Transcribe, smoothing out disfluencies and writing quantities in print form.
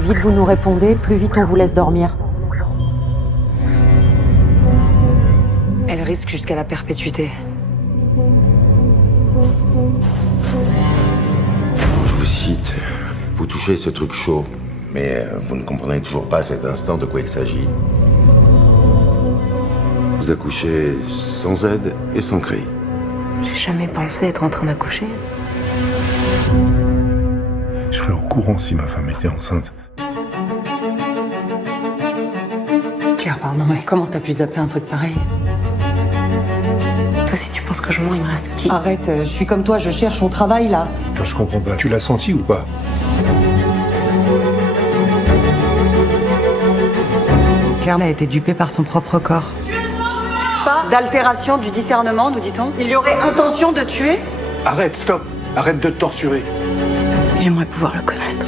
vite vous nous répondez, plus vite on vous laisse dormir. Elle risque jusqu'à la perpétuité. Je vous cite, vous touchez ce truc chaud, mais vous ne comprenez toujours pas à cet instant de quoi il s'agit. Vous accouchez sans aide et sans cri. J'ai jamais pensé être en train d'accoucher. Je serais au courant si ma femme était enceinte. Claire, pardon, mais comment t'as pu zapper un truc pareil? Toi, si tu penses que je mens, il me reste qui? Arrête, je suis comme toi, je cherche, on travaille là. Quand je comprends pas, tu l'as senti ou pas? Claire a été dupée par son propre corps. Pas d'altération du discernement, nous dit-on. Il y aurait intention de tuer. Arrête, stop! Arrête de te torturer. J'aimerais pouvoir le connaître.